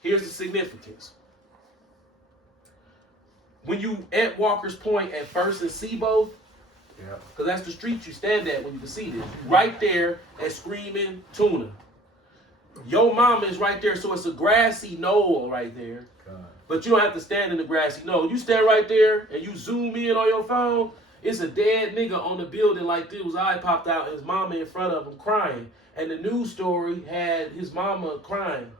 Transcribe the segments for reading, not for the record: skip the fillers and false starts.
Here's the significance. When you at Walker's Point at First and Seaboth, because that's the street you stand at when you can see this. Right there at Screaming Tuna. Your mama is right there, so it's a grassy knoll right there. God. But you don't have to stand in the grassy knoll. You stand right there and you zoom in on your phone, it's a dead nigga on the building like this. His eye popped out and his mama in front of him crying. And the news story had his mama crying.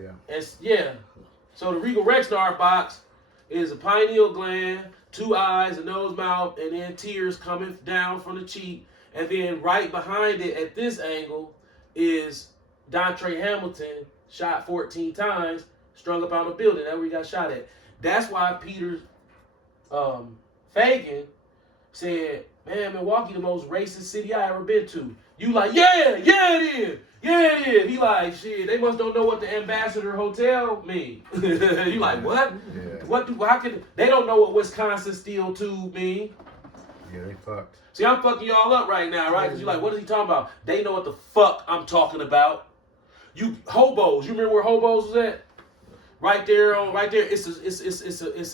Yeah. Yeah. So the Regal Rexnard box is a pineal gland, 2 eyes, a nose, mouth, and then tears coming down from the cheek. And then right behind it at this angle is Dontre Hamilton, shot 14 times, strung up on the building. That's where he got shot at. That's why Peter Fagan said, man, Milwaukee the most racist city I ever been to. You like, yeah, it is. Yeah, it is. He like, shit, they must don't know what the Ambassador Hotel mean. You like, what? Yeah. How can they don't know what Wisconsin Steel Tube mean? Yeah, they fucked. See, I'm fucking y'all up right now, right? Because you're like, what is he talking about? They know what the fuck I'm talking about. You hobos, you remember where hobos was at? Right there, It's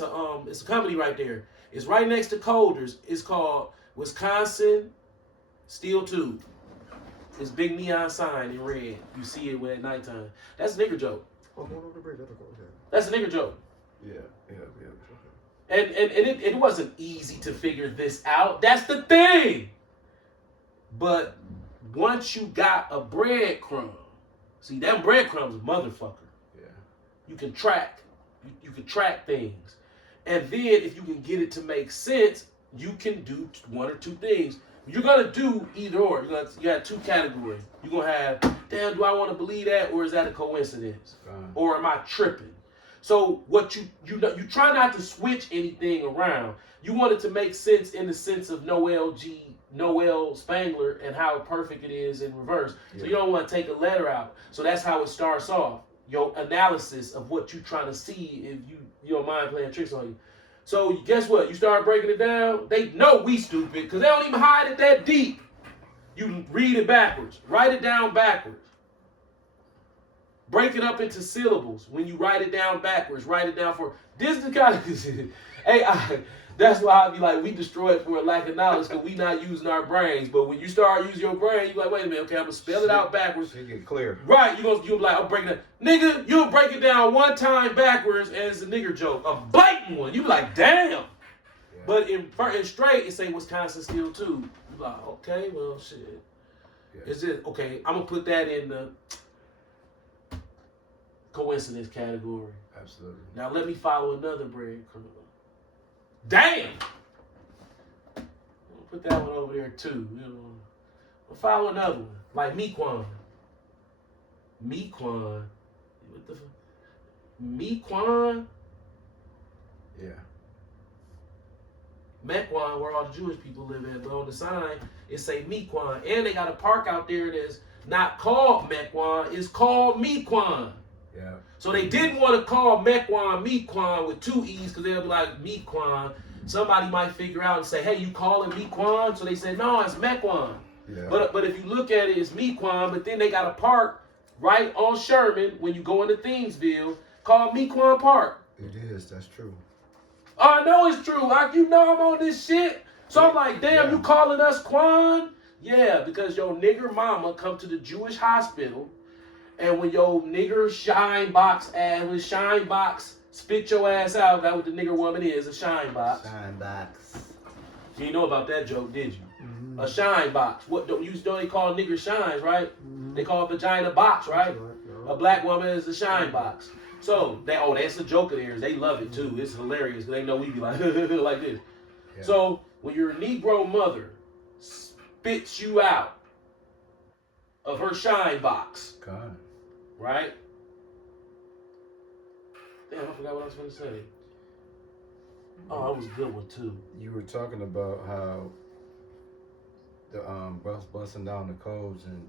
a company right there. It's right next to Colders. It's called Wisconsin Steel Tube. It's big neon sign in red. You see it when at nighttime. That's a nigger joke. That's a nigger joke. Yeah. And it wasn't easy to figure this out. That's the thing. But once you got a breadcrumb, see that breadcrumb's a motherfucker. Yeah. You can track. You can track things. And then if you can get it to make sense, you can do one or two things. You're gonna do either or. You got two categories. You're gonna have, damn, do I want to believe that, or is that a coincidence, or am I tripping? So what you try not to switch anything around. You want it to make sense in the sense of Noel Spangler and how perfect it is in reverse. Yeah. So you don't want to take a letter out. So that's how it starts off. Your analysis of what you're trying to see if your mind playing tricks on you. So guess what? You start breaking it down. They know we stupid because they don't even hide it that deep. You read it backwards. Write it down backwards. Break it up into syllables. When you write it down backwards, write it down for this is the kind of that's why I be like, we destroy it for a lack of knowledge because we not using our brains. But when you start using your brain, you like, wait a minute, okay, I'm gonna spell it out backwards. It get clear. Right, you'll be like, I'm breaking it. Nigga, you'll break it down one time backwards and it's a nigger joke. A blatant one. You be like, damn. Yeah. But in straight, it say Wisconsin Steel Tube. You be like, okay, well shit. Yeah. Is it okay, I'm gonna put that in the coincidence category. Absolutely. Now let me follow another breadcrumb. Damn! I'll put that one over there too. You know, we'll follow another one like Mequon. What the fuck? Mequon? Yeah. Mequon, where all the Jewish people live at, but on the sign it say Mequon, and they got a park out there that's not called Mequon. It's called Mequon. Yeah. So they didn't want to call Mequon with two E's because they'll be like Mequon. Somebody might figure out and say, hey, you call it Mequon? So they said, no, it's Mequon. Yeah. But if you look at it, it's Mequon, but then they got a park right on Sherman when you go into Thingsville called Mequon Park. It is, that's true. I know it's true. Like, you know I'm on this shit. So I'm like, damn, you calling us Quan? Yeah, because your nigger mama come to the Jewish hospital. And when your nigger shine box spit your ass out, that's what the nigger woman is, a shine box. Shine box. You didn't know about that joke, did you? Mm-hmm. A shine box. What don't you know they call nigger shines, right? Mm-hmm. They call a vagina box, right? A black woman is a shine box. So that's a joke of theirs. They love it too. It's hilarious. They know we be like like this. Yeah. So when your Negro mother spits you out of her shine box. God. Right? Damn, I forgot what I was going to say. Oh, that was a good one, too. You were talking about how the busting down the codes and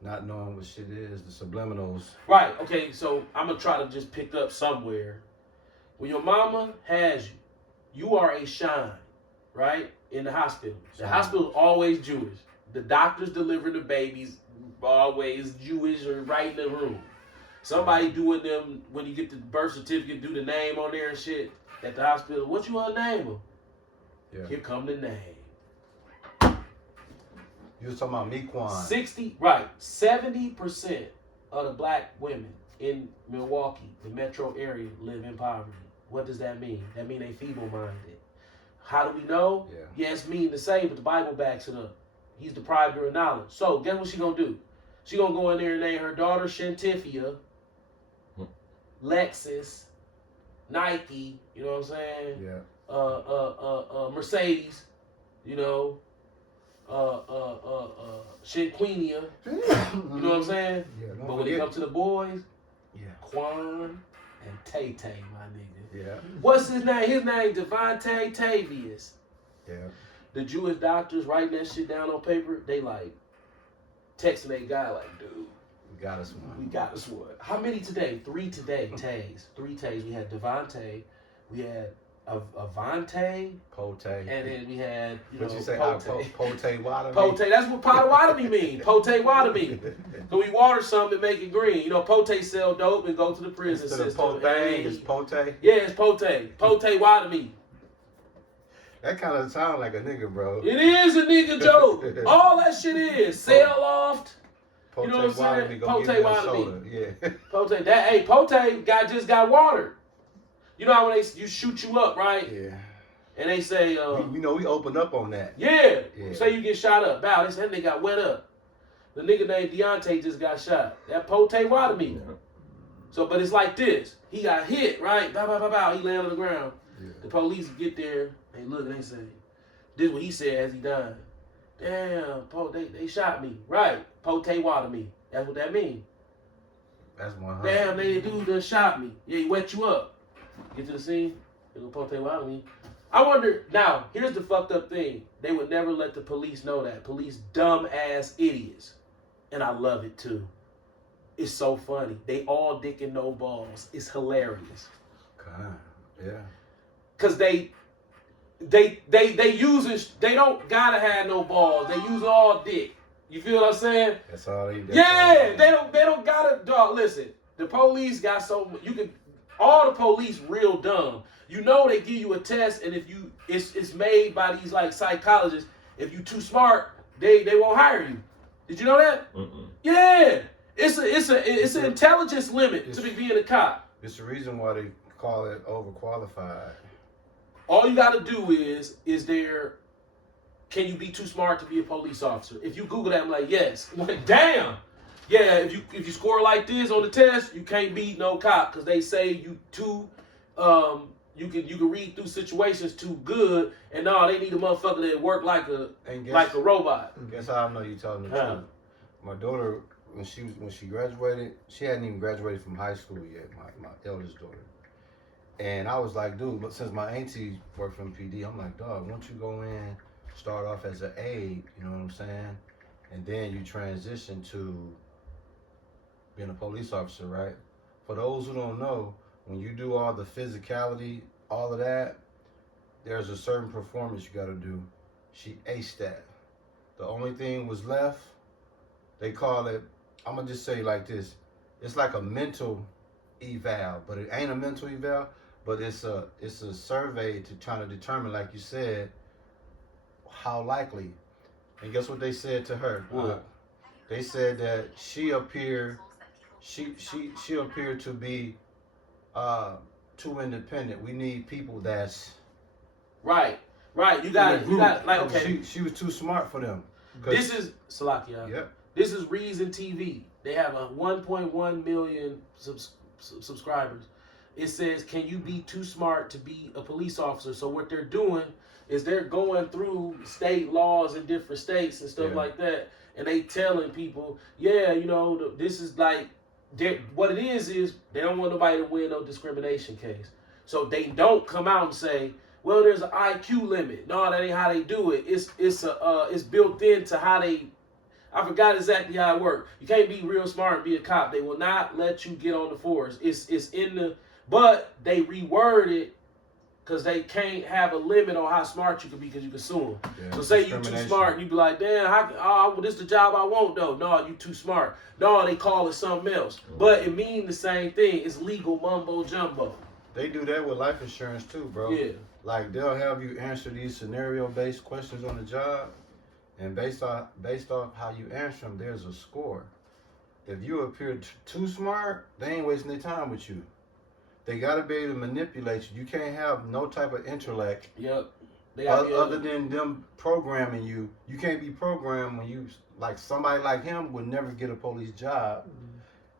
not knowing what shit is, the subliminals. Right, okay, so I'm going to try to just pick up somewhere. When your mama has you, you are a shine, right, in the hospital. The hospital is always Jewish. The doctors delivering the babies always Jewish or right in the room. Somebody doing them when you get the birth certificate, do the name on there and shit at the hospital. What you want to name them? Yeah. Here come the name. You was talking about Mequan. 70% of the black women in Milwaukee, the metro area, live in poverty. What does that mean? That means they feeble-minded. How do we know? Yeah. It's mean to say, but the Bible backs it up. He's deprived her of knowledge. So guess what she gonna do? She gonna go in there and name her daughter Shantifia, Lexus, Nike. You know what I'm saying? Yeah. Mercedes. You know. Shinquenia. You know what I'm saying? Yeah. But when it comes to the boys, yeah. Quan and Tay Tay, my nigga. Yeah. What's his name? His name Devontae Tavius. Yeah. The Jewish doctors writing that shit down on paper, they like texting that guy like, dude, We got us one. we got us one. How many today? 3 today. Tays. 3 Tays. We had Devontae. We had Avante. Pote. And then we had, What you say? Pote. Pote Water. Pote, that's what Potawatomi mean. Potawatomi. So we water something to make it green. You know, Pote sell dope and go to the prison Instead of system. Pote, Hey. it's Pote. Yeah, it's Pote. Potawatomi. That kind of sound like a nigga, bro. It is a nigga joke. All that shit is. Sell loft. Pote You know what I'm saying? Go Pote get me a Waterby. soda. Yeah. Pote, Pote just got watered. You know how when you shoot you up, right? Yeah. And they say, we know we opened up on that. yeah. Yeah. Say you get shot up. Bow, they said that nigga got wet up. The nigga named Deontay just got shot. That Potawatomi. So, but it's like this. He got hit, right? Bow, bow, bow, bow. He landed on the ground. Yeah. The police get there. They look and they say, this is what he said as he died. Damn, they shot me. Right. Potawatomi. That's what that means. That's 100. Damn, they dude done shot me. Yeah, he wet you up. Get to the scene. It was Potawatomi. I wonder, now, here's the fucked up thing. They would never let the police know that. Police dumb ass idiots. And I love it too. It's so funny. They all dick and no balls. It's hilarious. God. Yeah. Cause they using, they don't gotta have no balls. They use all dick. You feel what I'm saying? That's all they do. Yeah, they don't gotta, dog, listen. The police got so, all the police real dumb. You know they give you a test, and if it's made by these like psychologists. If you too smart, they won't hire you. Did you know that? Yeah, it's an intelligence limit to be being a cop. It's the reason why they call it overqualified. All you got to do is can you be too smart to be a police officer? If you Google that, I'm like, yes. I'm like, damn. Yeah, if you score like this on the test, you can't be no cop because they say you too. You can read through situations too good, and no, they need a motherfucker that work like a robot. Guess how I know you telling the truth? My daughter, when she graduated, she hadn't even graduated from high school yet. My eldest daughter, and I was like, dude, but since my auntie worked for PD, I'm like, dog, why don't you go in, start off as an aide, you know what I'm saying, and then you transition to being a police officer, right? For those who don't know, when you do all the physicality, all of that, there's a certain performance you got to do. She aced that. The only thing was left, they call it, I'm going to just say like this, it's like a mental eval, but it ain't a mental eval, but it's a survey to try to determine, like you said, how likely. And guess what they said to her? They said that she appeared to be too independent. We need people that's right. You got like, okay. She was too smart for them. This is Salakia. Yep. This is Reason TV. They have a 1.1 million subscribers. It says, can you be too smart to be a police officer? So what they're doing is they're going through state laws in different states and stuff like that, and they telling people, yeah, this is like, what it is they don't want nobody to win no discrimination case. So they don't come out and say, well, there's an IQ limit. No, that ain't how they do it. It's built into how they, I forgot exactly how it works. You can't be real smart and be a cop. They will not let you get on the force. It's in the, but they reword it Because they can't have a limit on how smart you can be because you can sue them. Yeah, So say you too discrimination. smart, and you be like, damn, well, this the job I want though. No, you too smart. No, they call it something else. But it mean the same thing. It's legal mumbo jumbo. They do that with life insurance too, bro. Yeah. Like they'll have you answer these scenario-based questions on the job, and based off how you answer them, there's a score. If you appear too smart, they ain't wasting their time with you. They gotta be able to manipulate you. You can't have no type of intellect. Yep. Other than them programming you. You can't be programmed when you, like somebody like him would never get a police job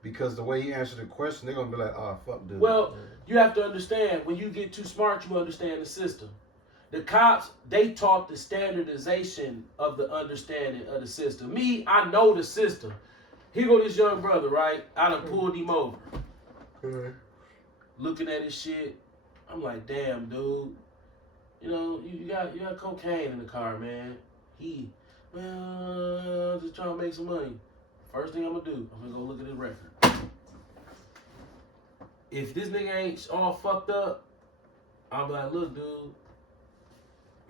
because the way he answered the question, they're gonna be like, oh fuck dude. Well, you have to understand, when you get too smart, you understand the system. The cops, they taught the standardization of the understanding of the system. Me, I know the system. Here go this young brother, right? I done pulled him over. Looking at his shit, I'm like, damn, dude. You know, you got cocaine in the car, man. I'm just trying to make some money. First thing I'm gonna do, I'm gonna go look at his record. If this nigga ain't all fucked up, I'm like, look, dude,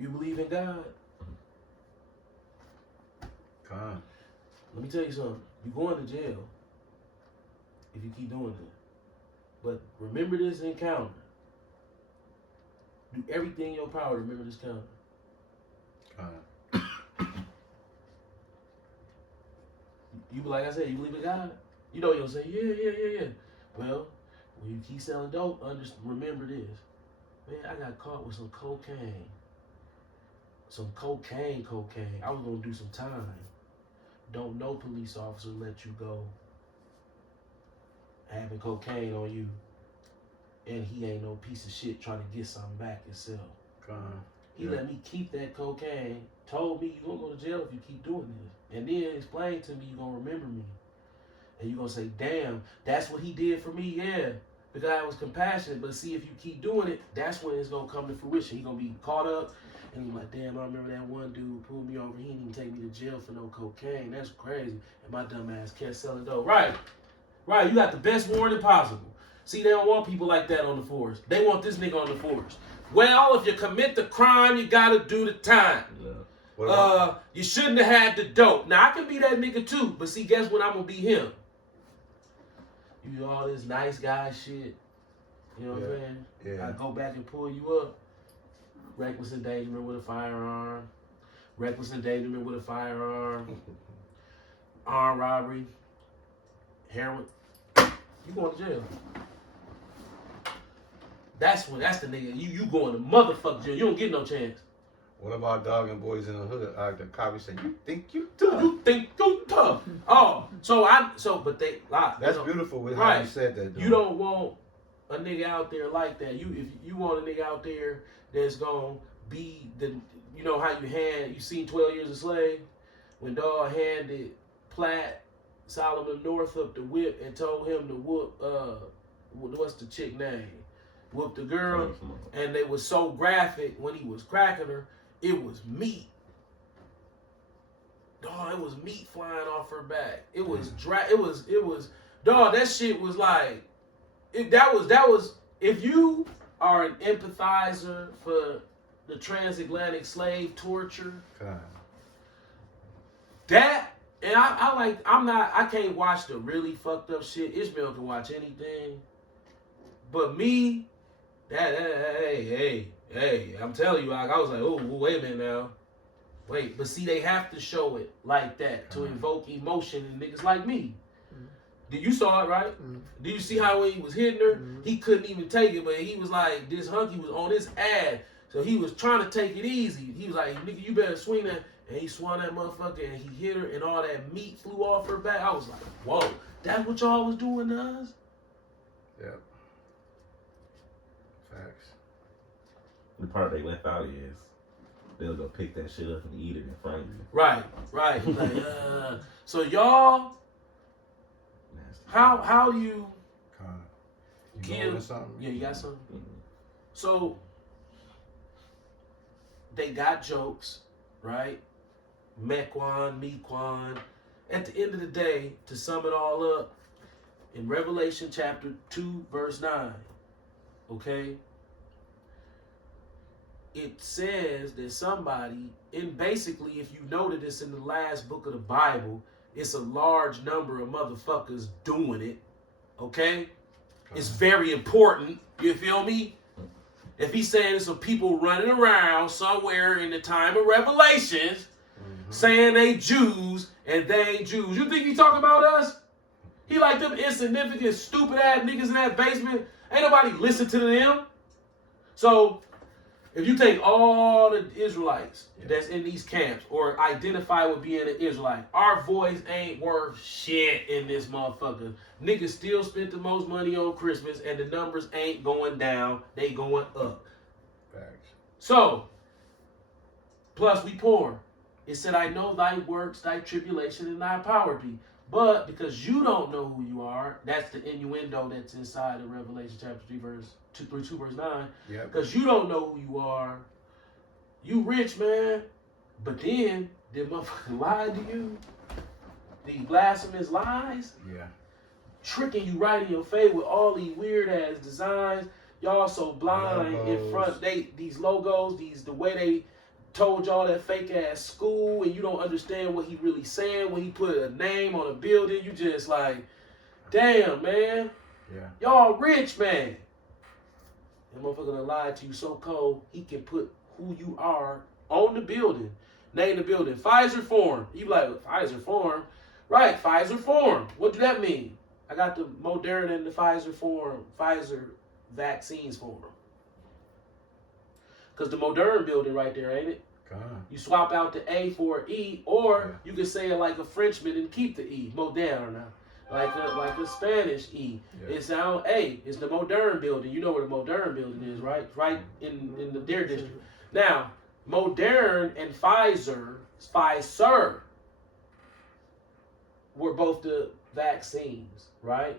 you believe in God? God. Let me tell you something. You're going to jail if you keep doing that. But remember this encounter. Do everything in your power to remember this encounter. God. You like I said, you believe in God? You know you'll say, yeah. Well, when you keep selling dope, remember this. Man, I got caught with some cocaine. Some cocaine. I was gonna do some time. Don't no police officer let you go having cocaine on you, and he ain't no piece of shit trying to get something back himself. God. He let me keep that cocaine, told me you gonna go to jail if you keep doing this, and then explained to me you gonna remember me. And you gonna say, damn, that's what he did for me, yeah. Because I was compassionate, but see, if you keep doing it, that's when it's gonna come to fruition. He gonna be caught up, and he's like, damn, I remember that one dude who pulled me over, he didn't even take me to jail for no cocaine, that's crazy. And my dumb ass kept selling dope. Right, you got the best warning possible. See, they don't want people like that on the force. They want this nigga on the force. Well, if you commit the crime, you gotta do the time. Yeah. You shouldn't have had the dope. Now, I can be that nigga too, but see, guess what? I'm gonna be him. You do all this nice guy shit. You know what I'm saying? Yeah. I go back and pull you up. Reckless endangerment with a firearm. Armed robbery. Heroin. You going to jail. That's the nigga. You going to motherfucker jail. You don't get no chance. What about dogging boys in the hood? The cop say, you think you Do tough? you think you tough? But they lie. That's beautiful with how you said that, though. You don't want a nigga out there like that. If you want a nigga out there that's gonna be you know how you seen 12 Years a Slave? When dog handed Platt Solomon Northup the whip and told him to whoop what's the chick name? Whoop the girl, and they was so graphic when he was cracking her, it was meat. Dog, it was meat flying off her back. It was dog, that shit was like that was if you are an empathizer for the transatlantic slave torture, God. that and I can't watch the really fucked up shit. Ishmael can watch anything. But me, hey, I'm telling you, I was like, oh, wait a minute now. Wait, but see, they have to show it like that to invoke emotion in niggas like me. You saw it, right? Do you see how when he was hitting her, he couldn't even take it, but he was like, this hunky was on his ad, so he was trying to take it easy. He was like, nigga, you better swing that, and he swung that motherfucker, and he hit her, and all that meat flew off her back. I was like, whoa, that's what y'all was doing to us? Yep. Facts. The part they left out is they'll go pick that shit up and eat it in front of you. Right. Like, so y'all, how do you You got something? Yeah, you got something? Mm-hmm. So they got jokes, right? Mequan. At the end of the day, to sum it all up, in Revelation chapter 2, verse 9, okay? it says that somebody, and basically, if you noted this in the last book of the Bible, it's a large number of motherfuckers doing it. Okay? It's very important. You feel me? If he's saying there's some people running around somewhere in the time of Revelations saying they Jews and they ain't Jews, you think he talking about us? He like them insignificant, stupid ass niggas in that basement. Ain't nobody listen to them. So, if you take all the Israelites that's in these camps or identify with being an Israelite, our voice ain't worth shit in this motherfucker. Niggas still spent the most money on Christmas and the numbers ain't going down, they going up. Facts. So, plus we poor. It said, I know thy works, thy tribulation, and thy poverty. But because you don't know who you are, that's the innuendo that's inside of Revelation chapter 3, verse 2 verse 9. Yep. Because you don't know who you are. You rich, man. But then, did motherfucker lie to you? These blasphemous lies? Yeah. Tricking you right in your face with all these weird ass designs. Y'all so blind in front. These logos, the way they told y'all that fake ass school, and you don't understand what he really saying when he put a name on a building. You just like, damn, man. Yeah. Y'all rich, man. That motherfucker gonna lie to you so cold, he can put who you are on the building. Name the building. Pfizer Forum. You be like, Pfizer Forum? Right, Pfizer Forum. What do that mean? I got the Moderna and the Pfizer Forum, Pfizer Vaccines Forum. Because the Moderna building right there, ain't it? You swap out the A for an E, or you can say it like a Frenchman and keep the E. Moderna. Like a Spanish E. Yeah. It sound A. It's the Moderna building. You know where the Moderna building is, right? Right in the Deer District. Now, Moderna and Pfizer were both the vaccines, right?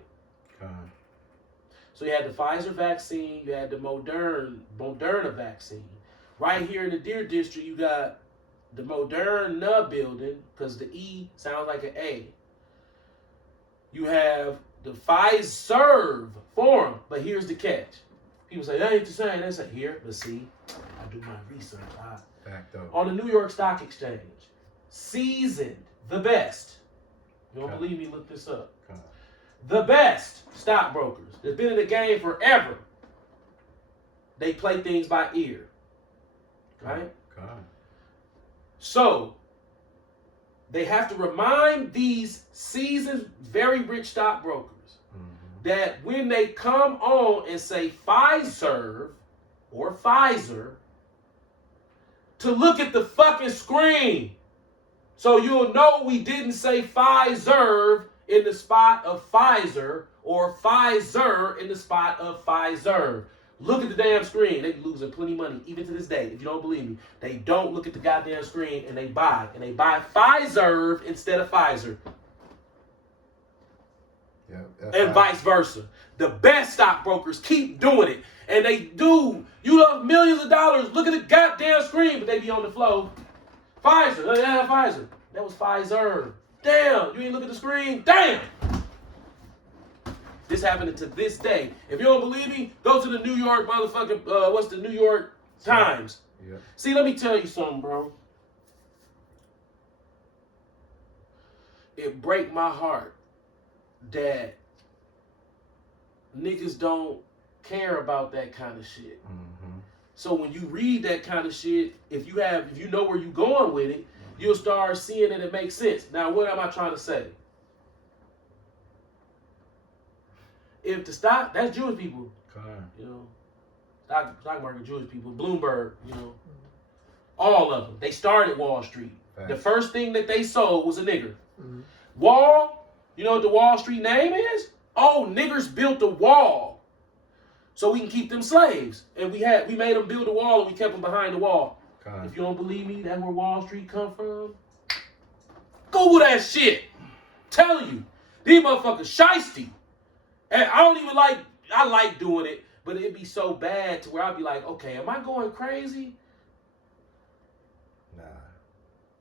So you had the Pfizer vaccine, you had the Moderna vaccine. Right here in the Deer District, you got the Moderna building, because the E sounds like an A. You have the Pfizer Forum, but here's the catch. People say, that ain't the same. They say, here, but see, I do my research. On the New York Stock Exchange, seasoned, the best. You don't believe me? Look this up. The best stockbrokers that's been in the game forever. They play things by ear. Right? So, they have to remind these seasoned, very rich stockbrokers that when they come on and say Pfizer or Pfizer, to look at the fucking screen. So you'll know we didn't say Pfizer in the spot of Pfizer or Pfizer in the spot of Pfizer. Look at the damn screen. They be losing plenty of money, even to this day. If you don't believe me, they don't look at the goddamn screen and they buy. And they buy Pfizer instead of Pfizer. Yeah, and vice versa. The best stockbrokers keep doing it. And they do. You love millions of dollars. Look at the goddamn screen, but they be on the flow. Pfizer. Yeah, Pfizer. That was Pfizer. Damn. You ain't look at the screen. Damn. This happened to this day. If you don't believe me, go to the New York motherfucking, what's the New York Times. Yeah. See, let me tell you something, bro. It break my heart that niggas don't care about that kind of shit. So when you read that kind of shit, if you know where you're going with it, you'll start seeing that it makes sense. Now, what am I trying to say? If the stock, that's Jewish people. You know, stock market Jewish people. Bloomberg, you know, all of them. They started Wall Street. Right. The first thing that they sold was a nigger. Wall, you know what the Wall Street name is? Oh, niggers built the wall so we can keep them slaves. And we made them build a wall and we kept them behind the wall. If you don't believe me, that's where Wall Street come from. Google that shit. I'm telling you, these motherfuckers shiesty. And I like doing it, but it'd be so bad to where I'd be like, okay, am I going crazy? Nah.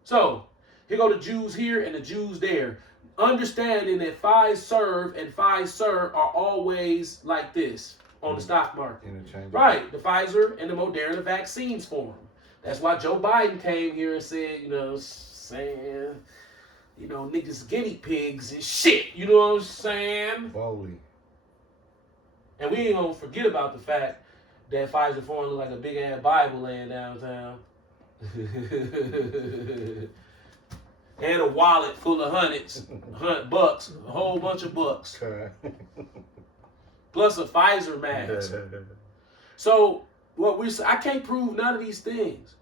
So, here go the Jews here and the Jews there. Understanding that Pfizer and Pfizer are always like this. on the stock market. Interchangeable. Right, the Pfizer and the Moderna vaccines for them. That's why Joe Biden came here and said, saying, niggas guinea pigs and shit. You know what I'm saying? Boldly. And we ain't gonna forget about the fact that Pfizer phone look like a big ass Bible laying downtown. And a wallet full of $100, a whole bunch of bucks, plus a Pfizer mask. So I can't prove none of these things.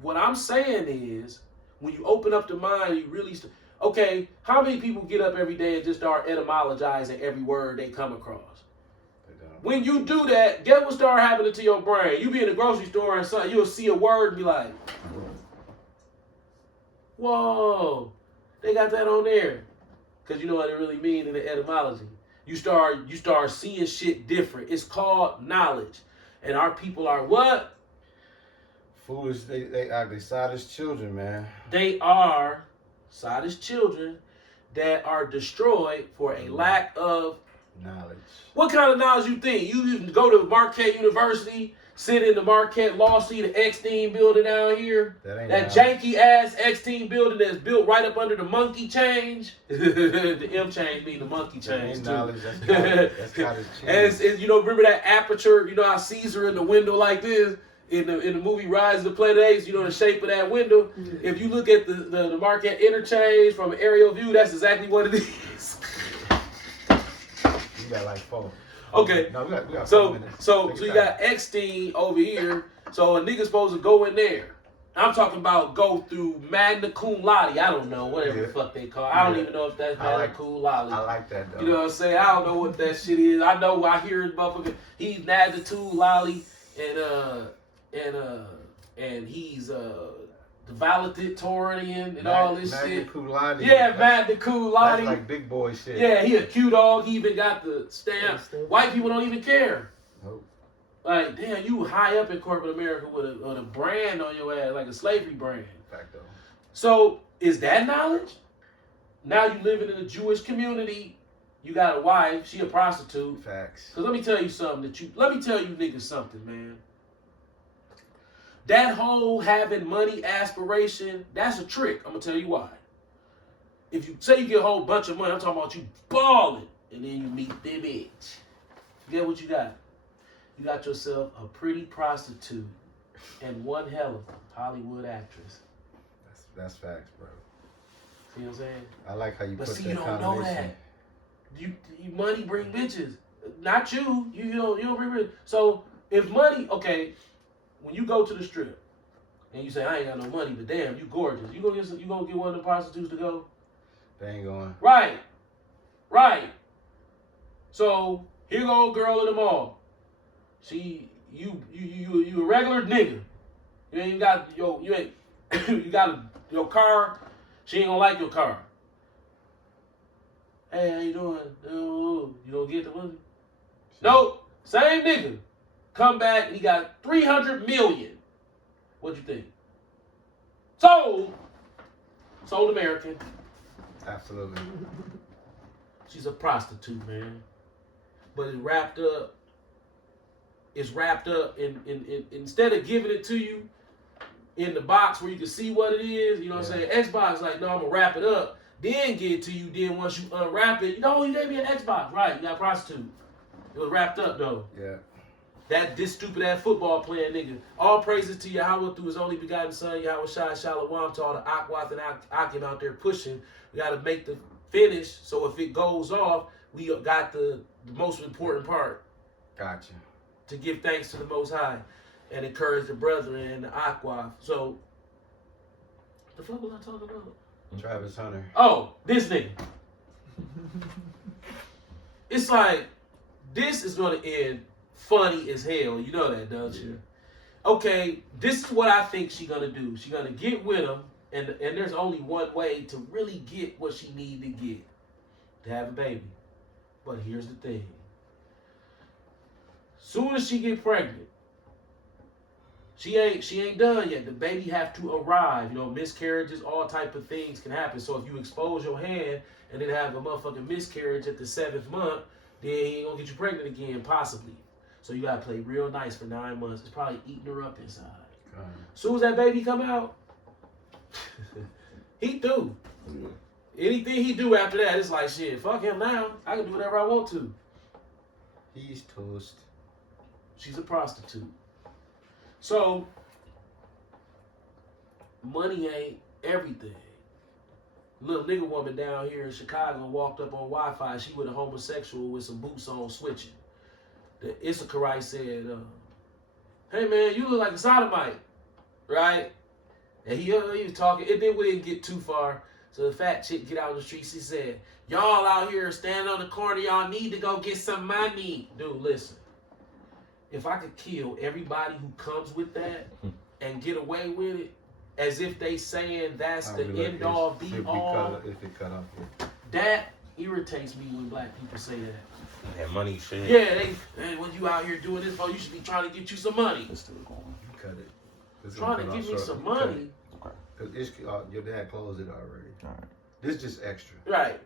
What I'm saying is, when you open up the mind, you really okay. How many people get up every day and just start etymologizing every word they come across? When you do that, guess what start happening to your brain? You be in the grocery store and something, you'll see a word and be like, whoa, they got that on there. Because you know what it really means in the etymology. You start seeing shit different. It's called knowledge. And our people are what? Foolish. They are sadish children, man. They are sadish children that are destroyed for a lack of knowledge. What kind of knowledge you think? You go to Marquette University, sit in the Marquette Law, see the X-Team building down here? That janky ass X-Team building that's built right up under the monkey change. The M change mean the monkey change too. Knowledge, that's cottage cheese. And it's, remember that aperture, how Caesar in the window like this? In the movie Rise of the Planet Apes, the shape of that window. If you look at the Marquette interchange from an aerial view, that's exactly what it is. You got like 4. Okay. No, we got 4 so minutes. so you got X-Team over here. So a nigga's supposed to go in there. I'm talking about go through magna cum laude. I don't know, whatever the fuck they call it. I don't even know if that's magna cum laude. I like that though. You know what I'm saying? I don't know what that shit is. I know I hear it, motherfucker. He's Nazatu Lolly and he's the valedictorian and all this shit. Cum yeah, magna cum laude. That's like big boy shit. Yeah, he a Q dog. He even got the stamp. White people don't even care. Nope. Like, damn, you high up in corporate America with a brand on your ass, like a slavery brand. Fact though. So, is that knowledge? Now you living in a Jewish community. You got a wife. She a prostitute. Facts. Because let me tell you something let me tell you niggas something, man. That whole having money aspiration, that's a trick. I'm going to tell you why. If you say you get a whole bunch of money, I'm talking about you balling, and then you meet the bitch. Get what you got? You got yourself a pretty prostitute and one hell of a Hollywood actress. That's facts, bro. See what I'm saying? I like how you put that you don't know that. You money bring bitches. Not you. You don't bring bitches. So if money, okay, when you go to the strip and you say, I ain't got no money, but damn, you gorgeous. You gonna get one of the prostitutes to go? They ain't going. Right. So here go a girl in the mall. You a regular nigga. You ain't got you got your car. She ain't gonna like your car. Hey, how you doing? Oh, you don't get the money? Nope. Same nigga. Come back and he got 300 million. What you think? Sold American. Absolutely. She's a prostitute, man. But it's wrapped up. It's wrapped up in instead of giving it to you in the box where you can see what it is, you know what I'm saying? Xbox like, no, I'm gonna wrap it up, then get it to you, then once you unwrap it, you gave me an Xbox. Right, you got a prostitute. It was wrapped up though. Yeah. This stupid ass football playing nigga. All praises to Yahweh through his only begotten son, Yahweh Shai Shalom, to all the Akwath and Akim out there pushing. We got to make the finish, so if it goes off, we got the most important part. Gotcha. To give thanks to the Most High and encourage the brethren and the Akwath. So, the fuck was I talking about? Travis Hunter. Oh, this nigga. It's like, this is going to end funny as hell. You know that, don't you? Okay, this is what I think she's going to do. She's going to get with him, and there's only one way to really get what she need to get. To have a baby. But here's the thing. Soon as she get pregnant, she ain't done yet. The baby have to arrive. Miscarriages, all type of things can happen. So if you expose your hand and then have a motherfucking miscarriage at the 7th month, then he ain't gonna get you pregnant again, possibly. So you gotta play real nice for 9 months. It's probably eating her up inside. As soon as that baby come out, he through. Yeah. Anything he do after that, it's like shit. Fuck him now. I can do whatever I want to. He's toast. She's a prostitute. So money ain't everything. Little nigga woman down here in Chicago walked up on Wi-Fi. She with a homosexual with some boots on switching. The Issacharite said, "Hey man, you look like a sodomite, right?" And he was talking. And then we didn't get too far. So the fat chick get out on the street. She said, "Y'all out here standing on the corner. Y'all need to go get some money." Dude, listen. If I could kill everybody who comes with that and get away with it, as if they saying that's the end all be all, If it cut off. that irritates me when black people say that. That money shit. Yeah, hey, when you out here doing this, bro, you should be trying to get you some money. It's still going. Cut it. It's Trying gonna to cut give me off some short. Cut money. it. 'Cause your dad closed it already. All right. This just extra. Right.